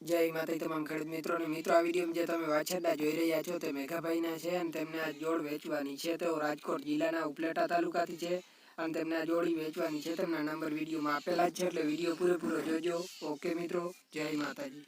જય માતા તમામ ખેડૂત મિત્રોને, મિત્રો, આ વીડિયો જે તમે વાછરડા જોઈ રહ્યા છો તે મેઘાભાઈના છે અને તેમને આ જોડ વેચવાની છે. તેઓ રાજકોટ જિલ્લાના ઉપલેટા તાલુકાથી છે અને તેમને આ જોડી વેચવાની છે. તેમના નંબર વિડીયોમાં આપેલા જ છે એટલે વીડિયો પૂરેપૂરો જોજો. ઓકે, મિત્રો, જય માતાજી.